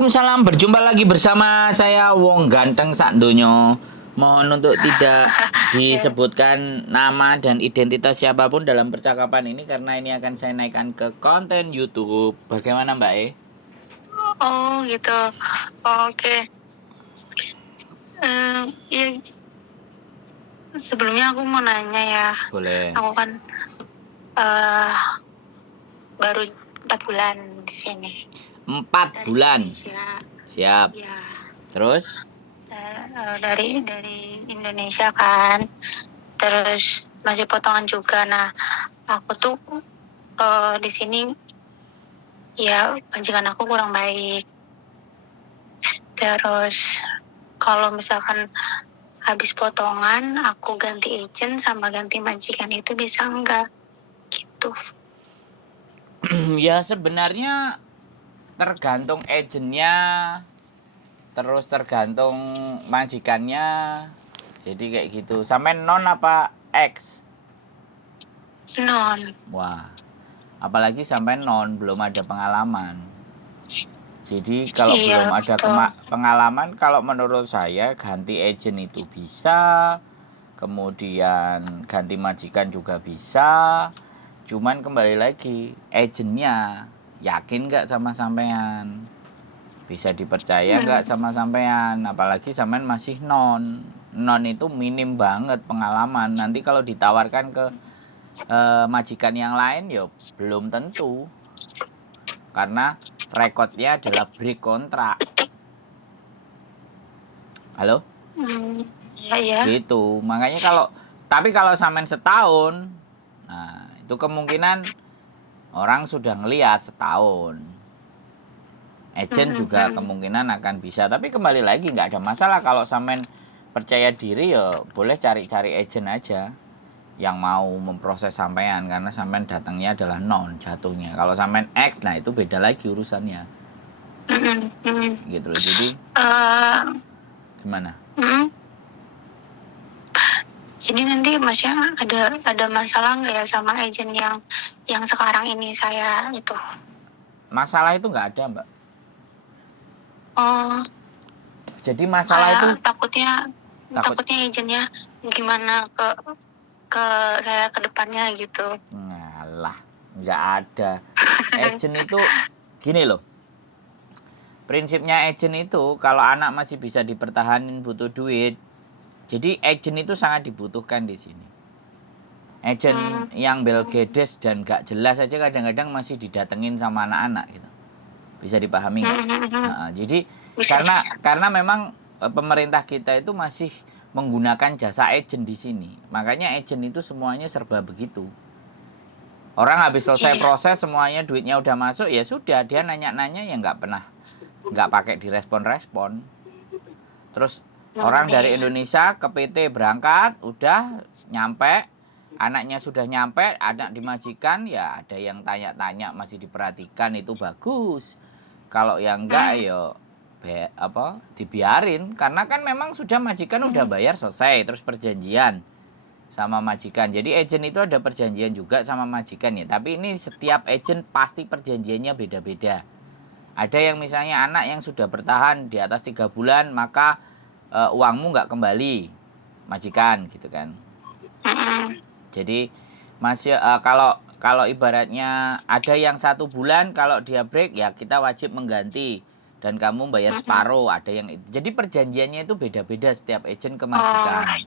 Waalaikumsalam, berjumpa lagi bersama saya Wong Ganteng sak donya. Mohon untuk tidak Ya. disebutkan nama dan identitas siapapun dalam percakapan ini karena ini akan saya naikkan ke konten YouTube. Bagaimana Mbak E? Oh gitu. Oke. Ya, sebelumnya aku mau nanya ya. Boleh. Aku kan eh baru 4 bulan di sini 4 dari bulan. Indonesia. Siap. Ya, Terus? dari Indonesia kan. Terus masih potongan juga. Nah, aku tuh di sini ya majikan aku kurang baik. Terus kalau misalkan habis potongan aku ganti agent sama ganti majikan itu bisa enggak gitu. Ya sebenarnya tergantung agentnya, terus tergantung majikannya. Jadi kayak gitu. Sampai non apa X? Non. Wah, apalagi sampai non belum ada pengalaman. Jadi kalau Iya, belum ada betul. pengalaman, kalau menurut saya ganti agent itu bisa, kemudian ganti majikan juga bisa. Cuman kembali lagi, agentnya yakin nggak sama sampean? Bisa dipercaya nggak sama sampean? Apalagi sampean masih non. Non itu minim banget pengalaman. Nanti kalau ditawarkan ke majikan yang lain ya belum tentu. Karena rekodnya adalah break kontrak. Halo? Iya ya. Gitu. Makanya tapi kalau sampean setahun, nah itu kemungkinan orang sudah ngelihat setahun. Agent juga kemungkinan akan bisa. Tapi kembali lagi nggak ada masalah kalau sampean percaya diri ya boleh cari-cari agent aja yang mau memproses sampean karena sampean datangnya adalah non jatuhnya. Kalau sampean X, nah itu beda lagi urusannya. Gitu loh. Jadi gimana? Jadi nanti masnya ada masalah nggak ya sama agent yang sekarang ini saya itu? Masalah itu nggak ada, Mbak. Oh, Jadi masalah kayak itu takutnya agentnya gimana ke saya ke depannya gitu. ngalah, nggak ada. Agent itu gini loh. Prinsipnya agent itu kalau anak masih bisa dipertahanin butuh duit. Jadi agent itu sangat dibutuhkan di sini. Agent yang belgedes dan gak jelas aja kadang-kadang masih didatengin sama anak-anak gitu. Bisa dipahami nggak? Jadi Bisa. karena memang pemerintah kita itu masih menggunakan jasa agent di sini. Makanya agent itu semuanya serba begitu. Orang habis selesai proses semuanya duitnya udah masuk ya sudah dia nanya-nanya ya nggak pakai direspon-respon. Terus orang dari Indonesia ke PT berangkat udah nyampe, anaknya sudah nyampe, anak dimajikan ya ada yang tanya-tanya masih diperhatikan itu bagus. Kalau yang enggak ya dibiarin karena kan memang sudah majikan udah bayar selesai terus perjanjian sama majikan. Jadi agent itu ada perjanjian juga sama majikan ya. Tapi ini setiap agent pasti perjanjiannya beda-beda. Ada yang misalnya anak yang sudah bertahan di atas 3 bulan maka uangmu nggak kembali majikan gitu kan. Jadi masih kalau ibaratnya ada yang 1 bulan kalau dia break ya kita wajib mengganti dan kamu bayar separuh. Ada yang jadi perjanjiannya itu beda-beda setiap agent ke majikan.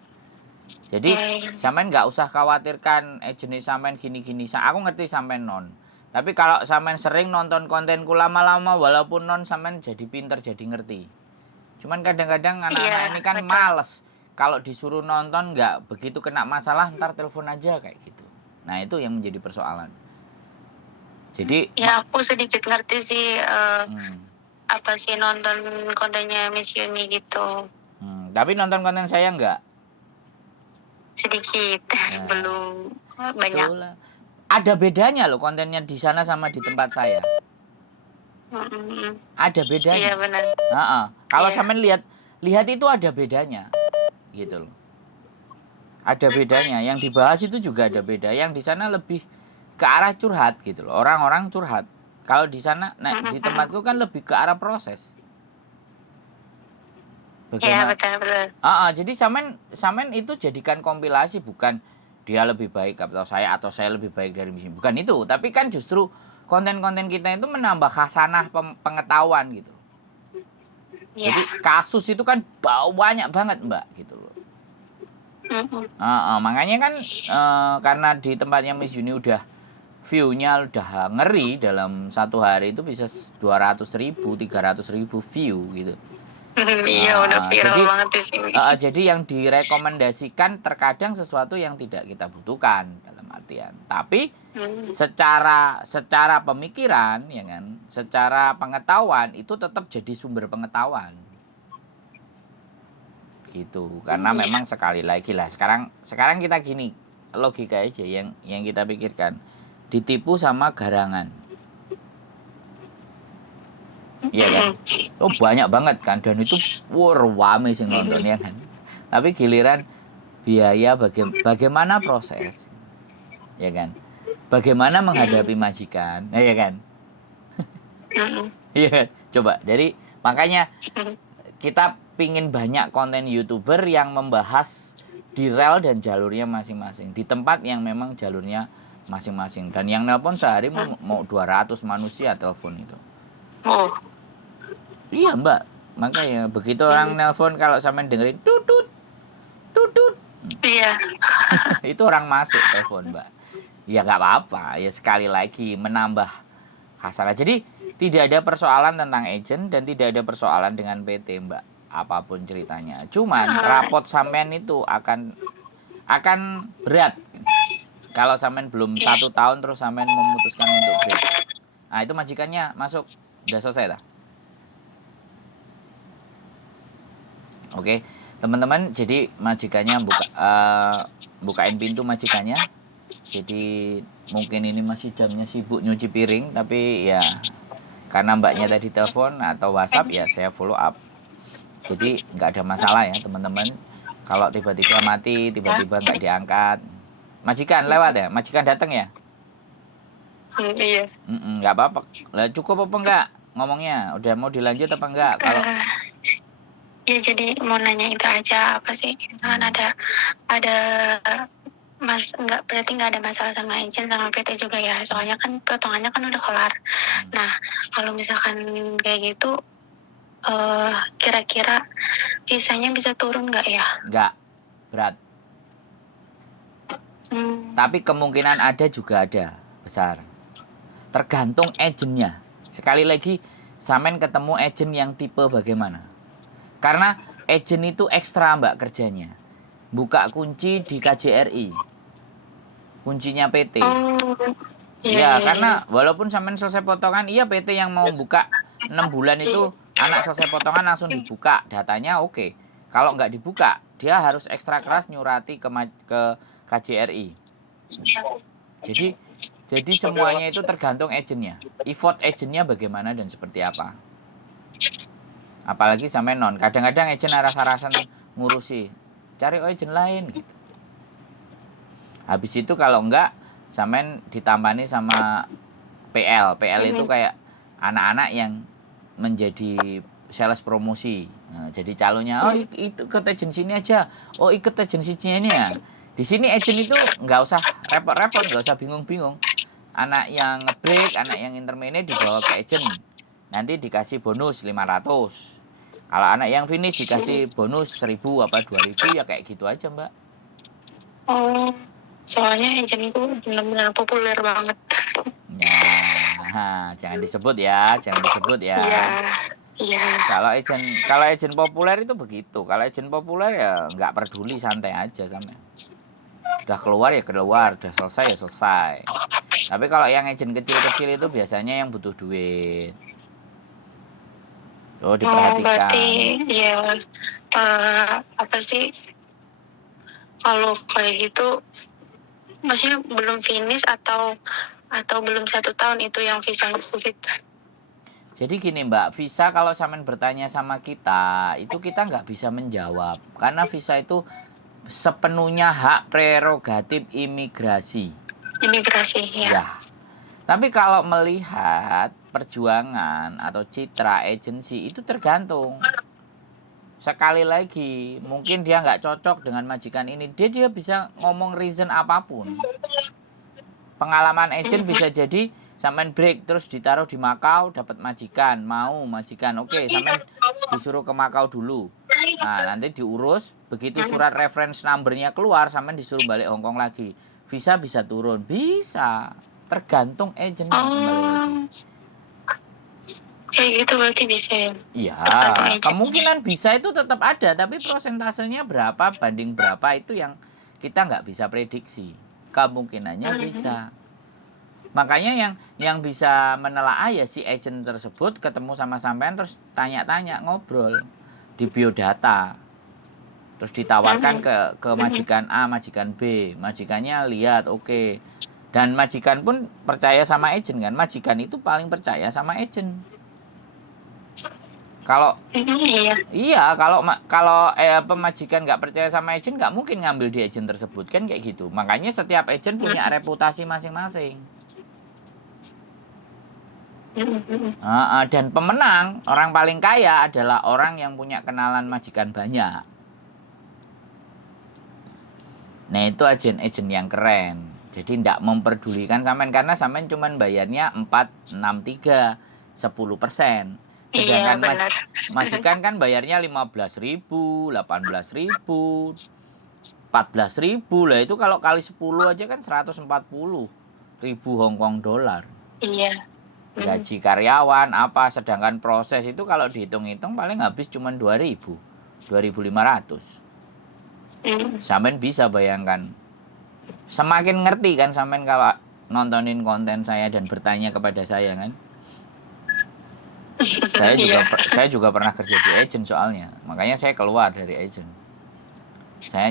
Jadi sampean nggak usah khawatirkan jenis sampean gini-gini. Aku ngerti sampean non. Tapi kalau sampean sering nonton kontenku lama-lama walaupun non sampean jadi pinter jadi ngerti. Cuman kadang-kadang anak-anak ini kan males. Kalau disuruh nonton nggak begitu kena masalah ntar telepon aja kayak gitu. Nah itu yang menjadi persoalan. Jadi ya aku sedikit ngerti sih apa sih nonton kontennya Miss Yuni gitu. Tapi nonton konten saya nggak? Sedikit, belum banyak. Itulah. Ada bedanya loh kontennya di sana sama di tempat saya. Ada bedanya. Iya benar. Kalau sampean lihat itu ada bedanya, gitu loh. Ada bedanya. Yang dibahas itu juga ada beda. Yang di sana lebih ke arah curhat gitu loh. Orang-orang curhat. Kalau di sana, nah, di tempatku kan lebih ke arah proses. Ya, Bagaimana? betul-betul. Jadi samen itu jadikan kompilasi, bukan dia lebih baik atau saya lebih baik dari sini. Bukan itu, tapi kan justru konten-konten kita itu menambah khasanah pengetahuan gitu. Ya. Jadi kasus itu kan banyak banget Mbak gitu loh. Makanya kan karena di tempatnya Miss Uni udah view-nya udah ngeri, dalam satu hari itu bisa 200.000, 300.000 view gitu. Iya, udah viral Jadi banget di sini. jadi yang direkomendasikan terkadang sesuatu yang tidak kita butuhkan dalam artian. Tapi secara pemikiran ya kan, secara pengetahuan itu tetap jadi sumber pengetahuan. Gitu. Karena memang sekali lagi lah sekarang kita gini, logika aja yang kita pikirkan. Ditipu sama garangan. Iya kan? Oh banyak banget kan, dan itu rame sing nonton ya kan. Tapi giliran biaya bagaimana proses, ya kan? Bagaimana menghadapi majikan, ya kan? Iya kan? Coba, jadi makanya kita pingin banyak konten YouTuber yang membahas di rel dan jalurnya masing-masing, di tempat yang memang jalurnya masing-masing, dan yang nelpon sehari mau 200 manusia telepon itu. Oh. Iya Mbak, makanya begitu orang nelpon kalau sampean dengerin tutut tutut, Iya. itu orang masuk telepon Mbak. Ya nggak apa-apa, ya sekali lagi menambah khasanah. Jadi tidak ada persoalan tentang agent dan tidak ada persoalan dengan PT Mbak, apapun ceritanya. Cuman rapot sampean itu akan berat kalau sampean belum 1 tahun terus sampean memutuskan untuk break. Nah itu majikannya masuk, udah selesai dah. Oke, teman-teman, jadi majikannya bukain pintu majikannya. Jadi mungkin ini masih jamnya sibuk nyuci piring, tapi ya karena mbaknya tadi telepon atau WhatsApp ya saya follow up. Jadi nggak ada masalah ya teman-teman. Kalau tiba-tiba mati, tiba-tiba nggak diangkat. Majikan lewat ya? Majikan datang ya? Iya. Nggak apa-apa. Lah cukup apa enggak ngomongnya? Udah mau dilanjut apa enggak? Kalau ya jadi mau nanya itu aja, apa sih? Misalkan ada enggak, berarti nggak ada masalah sama agent sama PT juga ya, soalnya kan potongannya kan udah kelar. Nah kalau misalkan kayak gitu, kira-kira visanya bisa turun nggak ya? nggak, berat. Tapi kemungkinan ada juga ada, besar. Tergantung agentnya. Sekali lagi, sampean ketemu agent yang tipe bagaimana? Karena agent itu ekstra Mbak kerjanya. Buka kunci di KJRI. Kuncinya PT. Ya, karena walaupun sampean selesai potongan, iya PT yang mau buka 6 bulan itu anak selesai potongan langsung dibuka, datanya oke. Kalau nggak dibuka, dia harus ekstra keras nyurati ke KJRI. Jadi semuanya itu tergantung agentnya. Effort agentnya bagaimana dan seperti apa. Apalagi sampai non. Kadang-kadang agent rasa-rasan ngurusi. Cari agent lain gitu. Habis itu kalau enggak, sampean ditambani sama PL. PL itu kayak anak-anak yang menjadi sales promosi. Nah, jadi calonnya, oh itu ikut agensi ini aja. Oh ikut agensi ini ya. Di sini agent itu nggak usah repot-repot, nggak usah bingung-bingung. Anak yang ngebreak, anak yang intermediate dibawa ke agent. Nanti dikasih bonus 500. Kalau anak yang finish dikasih bonus 1.000 apa 2.000 ya kayak gitu aja Mbak. Oh, soalnya agentku benar-benar populer banget. Nah, jangan disebut ya. Iya. Kalau agent populer itu begitu. Kalau agent populer ya nggak peduli, santai aja sampe. Udah keluar ya keluar, udah selesai ya selesai. Tapi kalau yang agent kecil-kecil itu biasanya yang butuh duit. Oh, diperhatikan. Berarti ya apa sih, kalau kayak gitu maksudnya belum finish atau belum 1 tahun itu yang visanya sulit? Jadi gini Mbak, visa kalau sampean bertanya sama kita, itu kita nggak bisa menjawab. Karena visa itu sepenuhnya hak prerogatif imigrasi. Ya. Tapi kalau melihat perjuangan atau citra agensi itu tergantung. sekali lagi, mungkin dia nggak cocok dengan majikan ini, dia bisa ngomong reason apapun. Pengalaman agent bisa jadi sampean break terus ditaruh di Makau dapat majikan, mau majikan, oke, sampean disuruh ke Makau dulu. Nah, nanti diurus, begitu surat reference numbernya keluar, sampean disuruh balik Hongkong lagi. Visa bisa turun, bisa. Tergantung agentnya kembali lagi. Oh, kayak gitu berarti bisa ya? Iya, Tergantung agent. kemungkinan bisa itu tetap ada, tapi prosentasenya berapa banding berapa itu yang kita nggak bisa prediksi. Kemungkinannya bisa. Makanya yang bisa menelaah ya si agent tersebut ketemu sama sampean terus tanya-tanya, ngobrol di biodata. Terus ditawarkan ke majikan A, majikan B. Majikannya lihat, oke. Dan majikan pun percaya sama agent kan. Majikan itu paling percaya sama agent. Kalau iya, kalau pemajikan nggak percaya sama agent nggak mungkin ngambil di agent tersebut kan kayak gitu. Makanya setiap agent punya reputasi masing-masing. Dan pemenang, orang paling kaya adalah orang yang punya kenalan majikan banyak. Nah itu agen-agen yang keren. Jadi tidak memperdulikan sampean karena sampean cuma bayarnya 4, 6, 3, 10%. Sedangkan Iya, majikan kan bayarnya 15.000, 18.000, 14.000 lah, itu kalau kali 10 aja kan 140.000 Hongkong dolar. Iya. Gaji karyawan apa, sedangkan proses itu kalau dihitung-hitung paling habis cuma 2.000, 2.500. Sampean bisa bayangkan. Semakin ngerti kan sampean kalau nontonin konten saya dan bertanya kepada saya kan. Saya juga pernah kerja di agent soalnya. Makanya saya keluar dari agent. Saya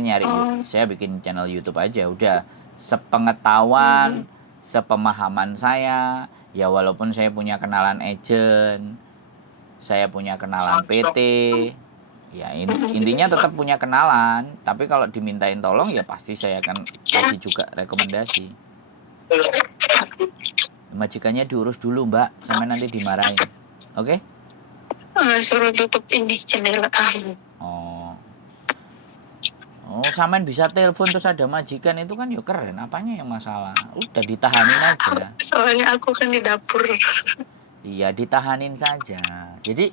saya bikin channel YouTube aja udah sepengetahuan, sepemahaman saya. Ya walaupun saya punya kenalan agent, saya punya kenalan PT, ya intinya tetap punya kenalan. Tapi kalau dimintain tolong ya pasti saya akan kasih juga rekomendasi. Majikannya diurus dulu mbak, sampai nanti dimarahin. Oke? Suruh tutup ini jendela. Oh, sampean bisa telepon terus ada majikan itu kan ya keren. Apanya yang masalah? Udah ditahanin aja. Soalnya aku kan di dapur. Iya, ditahanin saja. Jadi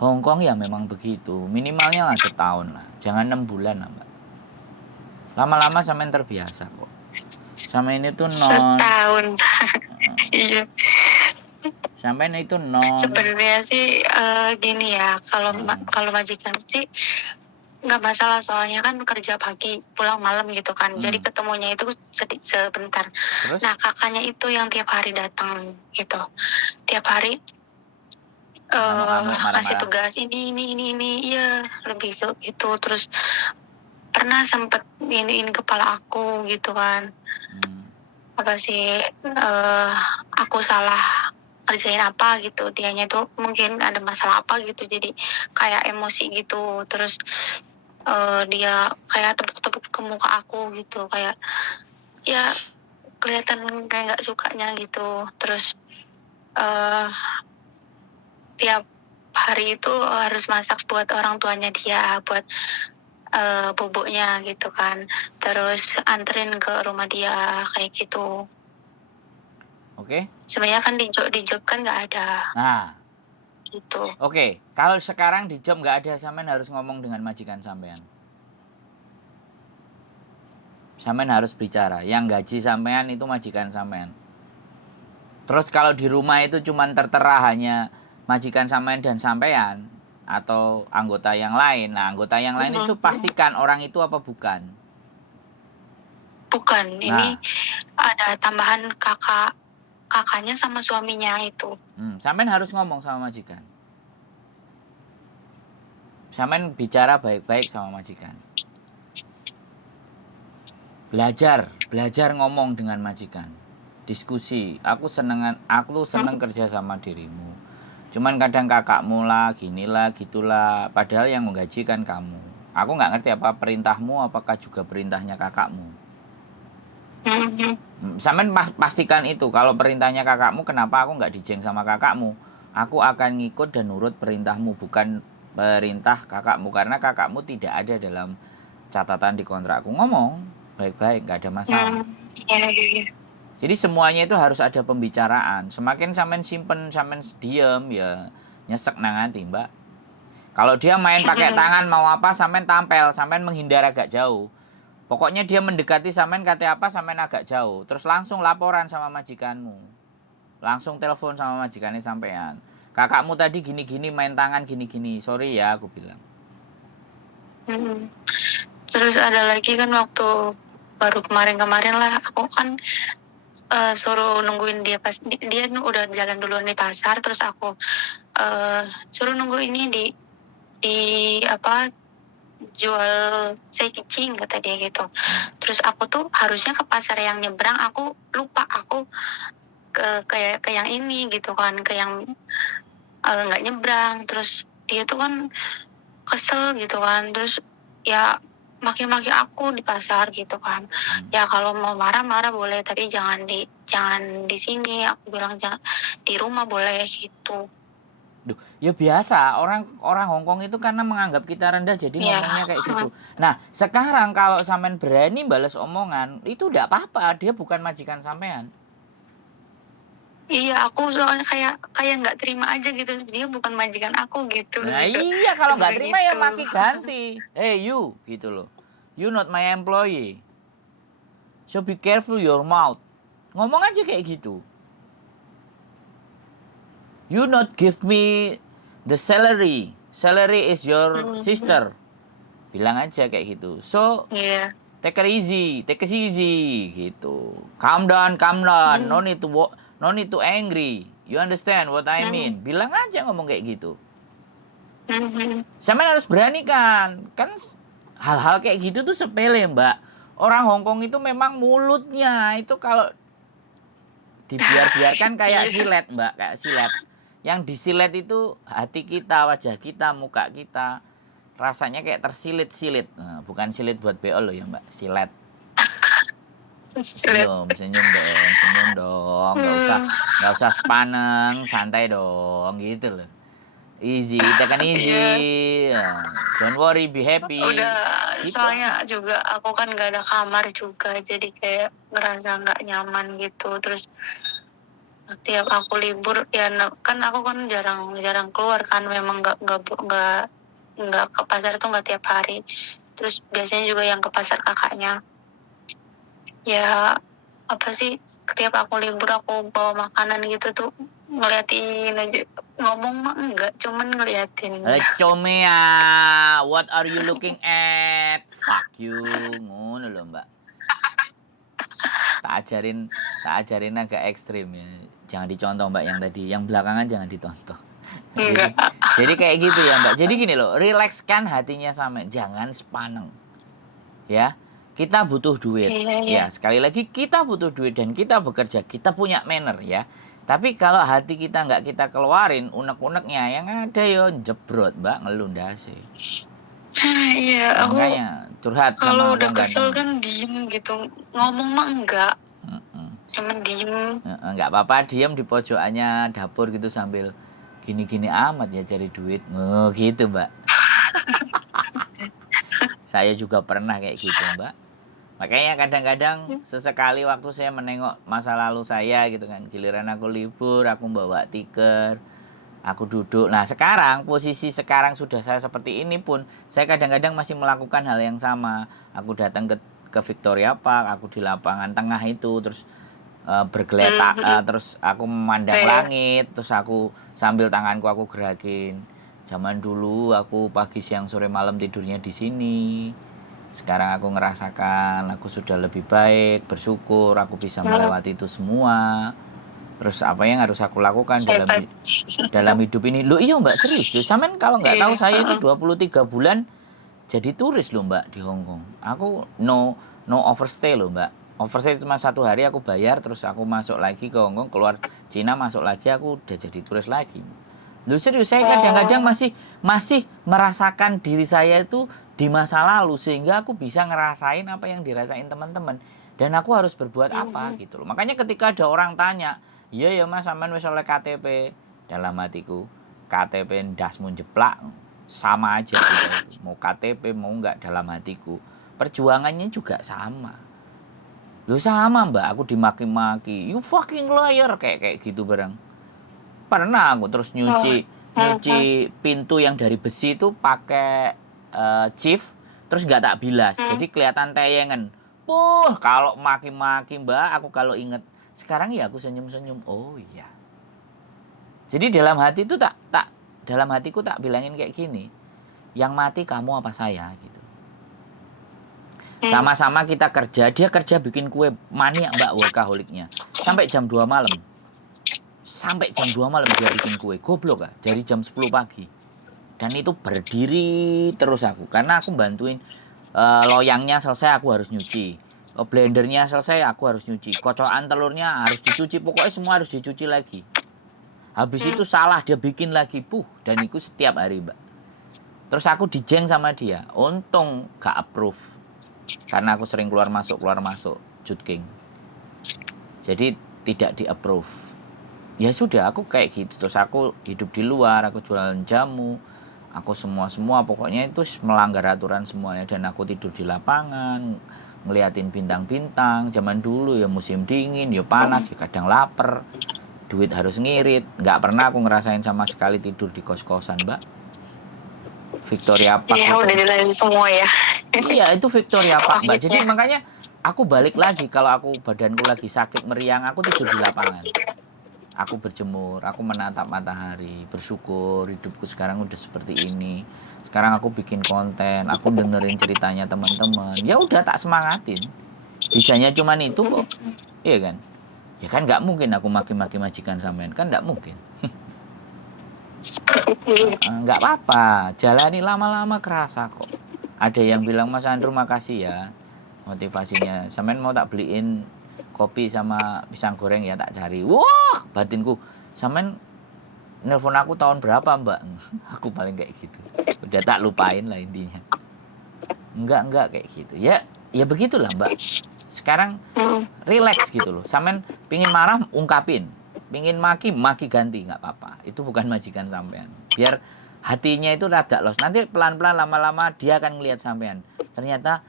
Hongkong ya memang begitu. Minimalnya lah setahun lah. Jangan 6 bulan lah, Mbak. Lama-lama sampean terbiasa kok. Sama ini tuh Setahun. Iya. Sampean itu non. Sebenarnya sih gini ya, kalau majikan sih nggak masalah, soalnya kan kerja pagi pulang malam gitu kan, jadi ketemunya itu sebentar. Terus? Nah kakaknya itu yang tiap hari datang gitu, tiap hari kasih tugas ini, iya lebih ke itu. Terus pernah sempet iniin kepala aku gitu kan, apa sih aku salah kerjain apa gitu, dianya tuh mungkin ada masalah apa gitu, jadi kayak emosi gitu. Terus dia kayak tepuk-tepuk ke muka aku gitu, kayak ya kelihatan kayak nggak sukanya gitu. Terus tiap hari itu harus masak buat orang tuanya dia, buat bubuknya gitu kan, terus anterin ke rumah dia kayak gitu. Oke. Sebenarnya kan di job kan nggak ada. Nah, gitu. Oke, kalau sekarang di job nggak ada, sampean harus ngomong dengan majikan sampean. Sampean harus bicara. Yang gaji sampean itu majikan sampean. Terus kalau di rumah itu cuma tertera hanya majikan sampean dan sampean atau anggota yang lain. Nah, anggota yang lain itu pastikan orang itu apa bukan? Bukan. Ini ada tambahan kakaknya sama suaminya itu. Sampean harus ngomong sama majikan. Sampean bicara baik-baik sama majikan. Belajar ngomong dengan majikan. Diskusi. Aku seneng kerja sama dirimu. Cuman kadang kakakmu lah, ginilah, gitulah. Padahal yang menggaji kan kamu. Aku nggak ngerti apa perintahmu, apakah juga perintahnya kakakmu. Sampean pastikan itu. Kalau perintahnya kakakmu, kenapa aku nggak dijeng sama kakakmu? Aku akan ngikut dan nurut perintahmu, bukan perintah kakakmu karena kakakmu tidak ada dalam catatan di kontrakku. Ngomong baik-baik, nggak ada masalah. Iya, iya, iya. Jadi semuanya itu harus ada pembicaraan. Semakin sampean simpen, sampean diem ya nyesek nang ati, Mbak. Kalau dia main pakai tangan mau apa, sampean tampel, sampean menghindar agak jauh. Pokoknya dia mendekati sampean kata apa, sampean agak jauh. Terus langsung laporan sama majikanmu. Langsung telepon sama majikannya sampean. Kakakmu tadi gini-gini main tangan gini-gini. Sorry ya aku bilang. Terus ada lagi kan waktu baru kemarin-kemarin lah, aku kan suruh nungguin dia pas dia udah jalan duluan di pasar, terus aku suruh nunggu ini di apa jual kucing kata dia gitu. Terus aku tuh harusnya ke pasar yang nyebrang, aku lupa, aku ke yang ini gitu kan, ke yang nggak nyebrang. Terus dia tuh kan kesel gitu kan, terus ya maki-maki aku di pasar gitu kan. Ya kalau mau marah-marah boleh, tapi jangan di sini, aku bilang, jangan di rumah boleh gitu. Duh, ya biasa, orang Hongkong itu karena menganggap kita rendah jadi ngomongnya kayak gitu. Nah, sekarang kalau sampean berani balas omongan, itu udah apa-apa, dia bukan majikan sampean. Iya, aku soalnya kayak nggak terima aja gitu, dia bukan majikan aku gitu. Nah gitu. iya, kalau nggak terima ya Begitu. maki ganti. Hey you, gitu loh. You not my employee. So be careful your mouth. Ngomong aja kayak gitu. You not give me the salary. Salary is your sister. Bilang aja kayak gitu. So Iya. take it easy, gitu. Calm down. No need to angry. You understand what I mean? Bilang aja ngomong kayak gitu. Sampean harus berani kan hal-hal kayak gitu tuh sepele, Mbak. Orang Hongkong itu memang mulutnya itu kalau dibiarkan kayak silet, Mbak, kayak silet. Yang disilet itu hati kita, wajah kita, muka kita. Rasanya kayak tersilit-silit. Nah, bukan silit buat BO loh ya, Mbak. Silet. Senyum dong. Nggak usah sepaneng, santai dong, gitu loh. Easy, tekan easy. Don't worry, be happy. Udah, gitu. soalnya juga aku kan nggak ada kamar juga, jadi kayak ngerasa nggak nyaman gitu. Terus setiap aku libur ya kan aku kan jarang keluar kan, memang nggak ke pasar tuh nggak tiap hari. Terus biasanya juga yang ke pasar kakaknya. Ya apa sih, setiap aku libur aku bawa makanan gitu tuh ngeliatin aja, ngomong mah enggak, cuman ngeliatin. Comea, what are you looking at? Fuck you, ngono loh, Mbak. Tak ajarin agak ekstrim ya. Jangan dicontoh, Mbak, yang tadi, yang belakangan jangan ditonton. Jadi kayak gitu ya, Mbak. Jadi gini loh, rilekskan hatinya sama, jangan sepaneng. Ya, kita butuh duit. Ya, sekali lagi kita butuh duit dan kita bekerja, kita punya manner ya. Tapi kalau hati kita nggak kita keluarin, unek-uneknya yang ada yo jebrot, Mbak, ngelundase. Iya, aku makanya curhat kalau sama udah wong kesel ganteng. kan diem gitu, ngomong mah enggak, cuman diem. Nggak apa-apa, diem di pojokannya dapur gitu sambil gini-gini amat ya cari duit. Oh gitu, Mbak. Saya juga pernah kayak gitu, Mbak. Makanya kadang-kadang sesekali waktu saya menengok masa lalu saya gitu kan, giliran aku libur, aku bawa tiker, aku duduk. Nah sekarang, posisi sekarang sudah saya seperti ini pun, saya kadang-kadang masih melakukan hal yang sama. Aku datang ke Victoria Park, aku di lapangan tengah itu, terus bergeletak, terus aku memandang langit, terus aku sambil tanganku aku gerakin. Zaman dulu aku pagi, siang, sore, malam tidurnya di sini. Sekarang aku ngerasakan aku sudah lebih baik, bersyukur aku bisa melewati itu semua. Terus apa yang harus aku lakukan dalam hidup ini? Loh iya, Mbak, serius. Sampean kalau nggak tahu, saya itu 23 bulan jadi turis loh, Mbak, di Hongkong. Aku no overstay loh, Mbak. Overstay cuma 1 hari aku bayar, terus aku masuk lagi ke Hongkong, keluar Cina, masuk lagi, aku udah jadi turis lagi. Loh serius, saya kadang-kadang masih merasakan diri saya itu di masa lalu, sehingga aku bisa ngerasain apa yang dirasain teman-teman. Dan aku harus berbuat apa gitu loh. Makanya ketika ada orang tanya, iya ya Mas, sampean wis oleh KTP, dalam hatiku, KTP ndasmu jeplak. sama aja kita itu. Mau KTP mau enggak dalam hatiku. Perjuangannya juga sama. Lu sama mbak, aku dimaki-maki, you fucking liar kayak gitu barang. Pernah aku terus Oh. nyuci pintu yang dari besi itu pakai chief, terus nggak tak bilas, jadi kelihatan tayangan. Kalau maki-maki mbak, aku kalau inget sekarang ya aku senyum-senyum. Oh iya. Jadi dalam hati itu dalam hatiku tak bilangin kayak gini, yang mati kamu apa saya gitu. Sama-sama kita kerja, dia kerja bikin kue maniak mbak, workaholiknya sampai jam 2 malam. Sampai jam 2 malam dia bikin kue. Goblok ah, dari jam 10 pagi. Dan itu berdiri terus aku. Karena aku bantuin loyangnya selesai aku harus nyuci. Blendernya selesai aku harus nyuci. Kocokan telurnya harus dicuci. Pokoknya semua harus dicuci lagi. Habis itu salah dia bikin lagi. Dan itu setiap hari mbak. Terus aku dijeng sama dia. Untung gak approve. Karena aku sering keluar masuk. Jutking. Jadi tidak di approve. Ya sudah aku kayak gitu, terus aku hidup di luar, aku jualan jamu, aku semua pokoknya itu melanggar aturan semuanya. Dan aku tidur di lapangan ngeliatin bintang-bintang. Zaman dulu ya musim dingin ya panas ya kadang lapar, duit harus ngirit. Nggak pernah aku ngerasain sama sekali tidur di kos-kosan mbak. Victoria Park Iya, itu udah dilalui semua ya. iya itu Victoria Park mbak. Jadi makanya aku balik lagi kalau aku badanku lagi sakit meriang, aku tidur di lapangan. Aku berjemur, aku menatap matahari, bersyukur hidupku sekarang udah seperti ini. Sekarang aku bikin konten, aku dengerin ceritanya teman-teman. Ya udah tak semangatin. Bisanya cuman itu kok. Iya kan? Ya kan nggak mungkin aku maki-maki majikan sampean, kan nggak mungkin. Nggak apa-apa, jalani lama-lama kerasa kok. Ada yang bilang Mas Andrew makasih ya motivasinya. Sampean mau tak beliin kopi sama pisang goreng ya tak cari. Wah, batinku. Sampean nelpon aku tahun berapa, Mbak? Aku paling kayak gitu. Udah tak lupain lah intinya. Enggak kayak gitu. Ya begitulah, Mbak. Sekarang relax gitu loh. Sampean pingin marah ungkapin. Pingin maki ganti nggak apa-apa. Itu bukan majikan sampean. Biar hatinya itu rada los. Nanti pelan-pelan lama-lama dia akan ngelihat sampean. Ternyata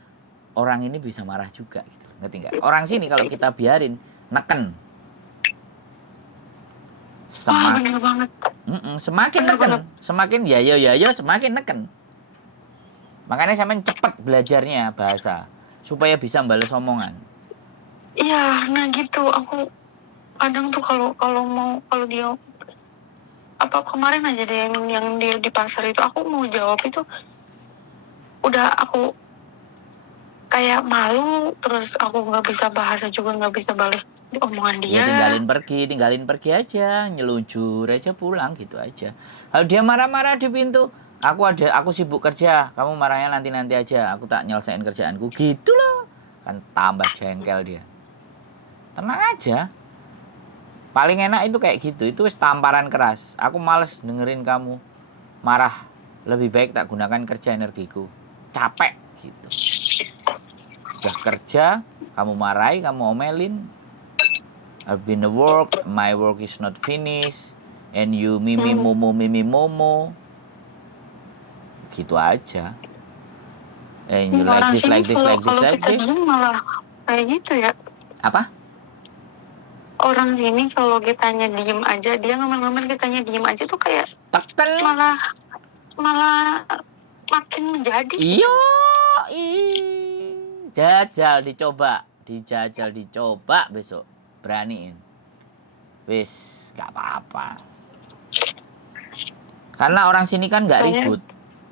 orang ini bisa marah juga gitu. Ngerti nggak? Orang sini kalau kita biarin neken. Bener banget. Semakin Bener neken, banget. semakin ya semakin neken. Makanya sampean cepet belajarnya bahasa supaya bisa balas omongan. Iya, nah gitu. Aku kadang tuh kalau dia apa kemarin aja deh yang dia di pasar itu aku mau jawab itu udah aku kayak malu, terus aku nggak bisa bahasa juga, nggak bisa balas omongan dia. Ya tinggalin pergi aja, nyelunjur aja pulang gitu aja. Kalau dia marah-marah di pintu, aku sibuk kerja, kamu marahnya nanti aja, aku tak nyelesain kerjaanku gitu loh. Kan tambah jengkel dia. Tenang aja. Paling enak itu kayak gitu, itu tamparan keras. Aku males dengerin kamu marah. Lebih baik tak gunakan kerja energiku. Capek gitu. Udah kerja, kamu marahi, kamu omelin. I've been to work, my work is not finished, and you mimi momo. Gitu aja. And you like this. Kalau kita diem malah kayak gitu ya. Apa? Orang sini kalau kitanya diem aja, dia ngomel-ngomel kitanya diem aja tuh kayak Tekan. malah makin menjadi. Iya, dijajal dicoba besok, beraniin. Wis, gak apa-apa. Karena orang sini kan nggak ribut,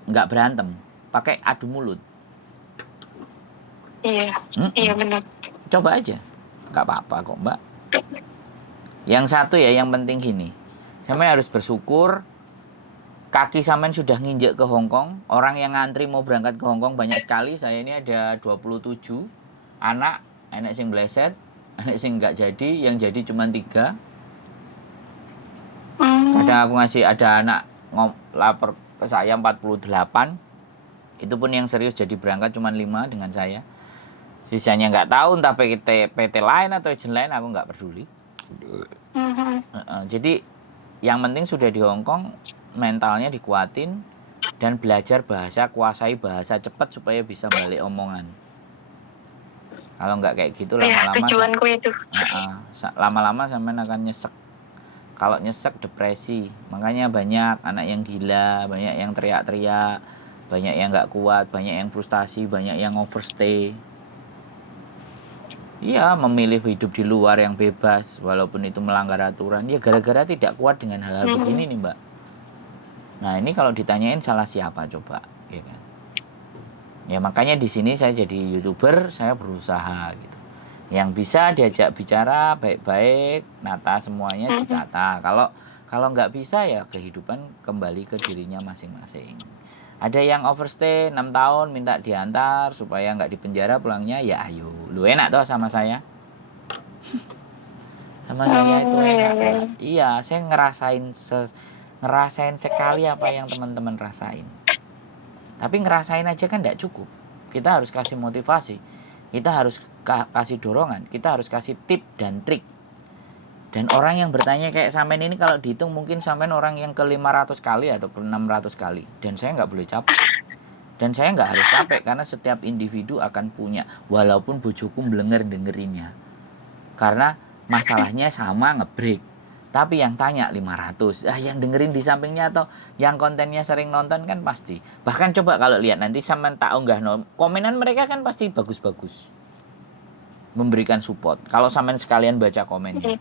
nggak berantem, pakai adu mulut. Iya, iya benar. Coba aja, nggak apa-apa kok mbak. Yang satu ya, yang penting gini, sampean harus bersyukur. Kaki sampean sudah nginjek ke Hong Kong. Orang yang ngantri mau berangkat ke Hong Kong banyak sekali. Saya ini ada 27 anak sing bleset, anak sing nggak jadi, yang jadi cuma 3. Kadang aku ngasih, ada anak lapor ke saya 48. Itu pun yang serius jadi berangkat cuma 5 dengan saya. Sisanya nggak tahu entah PT lain atau agent lain, aku nggak peduli. Jadi yang penting sudah di Hong Kong, mentalnya dikuatin, Dan belajar bahasa, kuasai bahasa cepat supaya bisa balik omongan. Kalau nggak kayak gitu Ya, lama-lama tujuanku itu. lama-lama sampean akan nyesek. Kalau nyesek depresi. Makanya banyak anak yang gila, banyak yang teriak-teriak, banyak yang nggak kuat, banyak yang frustasi, banyak yang overstay. Iya, memilih hidup di luar yang bebas, walaupun itu melanggar aturan. Ya gara-gara tidak kuat dengan hal-hal begini nih, Mbak. Nah, ini kalau ditanyain salah siapa coba, ya kan? Ya makanya di sini saya jadi YouTuber, saya berusaha gitu. Yang bisa diajak bicara baik-baik, nata semuanya ditata. Kalau nggak bisa ya kehidupan kembali ke dirinya masing-masing. Ada yang overstay 6 tahun minta diantar supaya nggak dipenjara pulangnya, ya ayo. Lu enak toh sama saya? Sama saya itu enak, Mbak. Iya, saya ngerasain sekali apa yang teman-teman rasain. Tapi ngerasain aja kan nggak cukup. Kita harus kasih motivasi. Kita harus kasih dorongan. Kita harus kasih tip dan trik. Dan orang yang bertanya kayak sampean ini kalau dihitung mungkin sampean orang yang ke 500 kali atau ke 600 kali. Dan saya nggak boleh capek. Dan saya nggak harus capek karena setiap individu akan punya. Walaupun bojoku blenger dengerinnya. Karena masalahnya sama ngebreak. Tapi yang tanya 500. Yang dengerin di sampingnya atau yang kontennya sering nonton kan pasti. Bahkan coba kalau lihat nanti sampean tak unggah komenan mereka kan pasti bagus-bagus. Memberikan support. Kalau sampean sekalian baca komennya.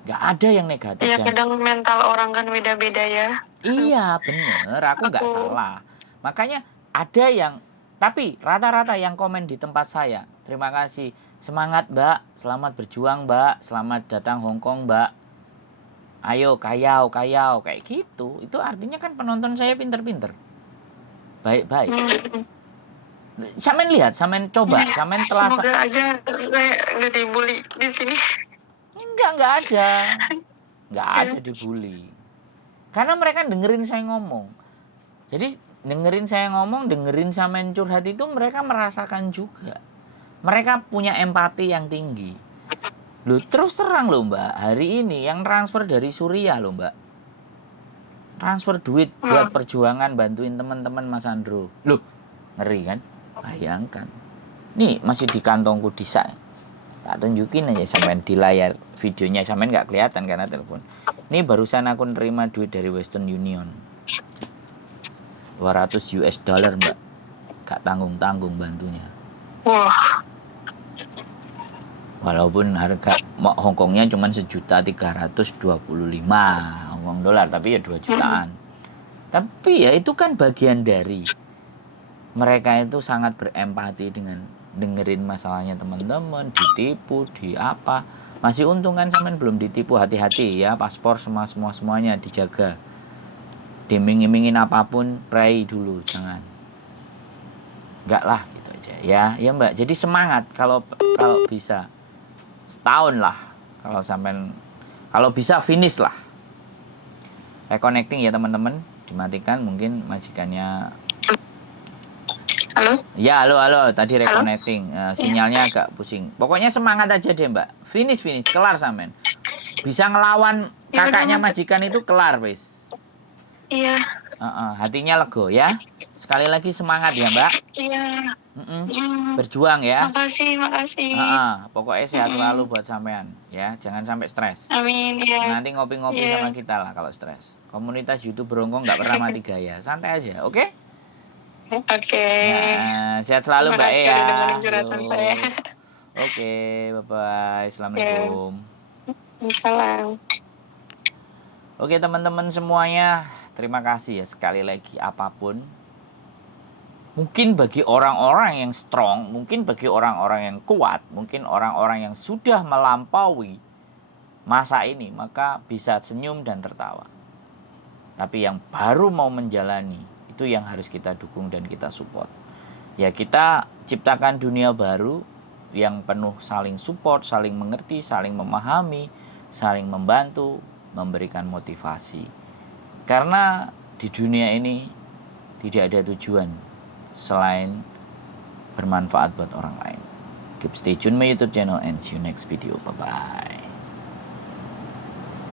Gak ada yang negatif. Ya kadang mental orang kan beda-beda ya. Iya bener, aku nggak salah. Makanya ada yang, tapi rata-rata yang komen di tempat saya, terima kasih, semangat Mbak, selamat berjuang Mbak, selamat datang Hongkong Mbak, ayo kayau, kayak gitu. Itu artinya kan penonton saya pinter-pinter, baik-baik. Sampean lihat, sampean coba, sampean telah. Semoga aja saya nggak dibully di sini. Enggak ada dibully. Karena mereka dengerin saya ngomong. Jadi dengerin saya ngomong, dengerin sampean curhat itu mereka merasakan juga. Mereka punya empati yang tinggi. Loh, terus terang loh Mbak, hari ini yang transfer dari Suriah loh Mbak. Transfer duit buat perjuangan bantuin teman-teman Mas Andro. Loh, ngeri kan? Bayangkan. Nih masih di kantongku Disa. Tak tunjukin aja sampean di layar videonya, sampean nggak kelihatan karena telepon. Ini barusan aku nerima duit dari Western Union. 200 US dollar Mbak. Gak tanggung-tanggung bantunya. Wah. Walaupun harga Hongkongnya cuma 1.325.000 Hongkong dolar, tapi ya 2 jutaan. Tapi ya itu kan bagian dari mereka itu sangat berempati dengan dengerin masalahnya teman-teman, ditipu, di apa. Masih untung kan sampean belum ditipu, hati-hati ya, paspor semuanya dijaga. Diming-imingin apapun, pray dulu, jangan. Enggak lah gitu aja ya. Ya Mbak, jadi semangat kalau bisa. Setahun lah kalau sampean, kalau bisa finish lah. Reconnecting ya teman-teman, dimatikan mungkin majikannya. Halo? Ya, halo. Tadi reconnecting. Sinyalnya agak pusing. Pokoknya semangat aja deh, Mbak. Finish. Kelar sampean. Bisa ngelawan kakaknya majikan itu kelar, wis. Iya. Hatinya lego ya. Sekali lagi semangat ya, Mbak. Iya. Berjuang ya. Makasih. Pokoknya sehat selalu buat sampean ya. Jangan sampai stres. Amin ya. Nanti ngopi-ngopi sama kita lah kalau stres. Komunitas YouTube Berongkong nggak pernah mati gaya. Santai aja, oke? Oke. Nah, sehat selalu Mbak E ya. Saya. Oke, bye-bye. Assalamualaikum. Salam. Oke teman-teman semuanya, terima kasih ya sekali lagi apapun. Mungkin bagi orang-orang yang strong, mungkin bagi orang-orang yang kuat, mungkin orang-orang yang sudah melampaui masa ini, maka bisa senyum dan tertawa. Tapi yang baru mau menjalani, itu yang harus kita dukung dan kita support. Ya kita ciptakan dunia baru yang penuh saling support, saling mengerti, saling memahami, saling membantu, memberikan motivasi. Karena di dunia ini tidak ada tujuan selain bermanfaat buat orang lain. Keep stay tune my YouTube channel and see you next video. Bye-bye.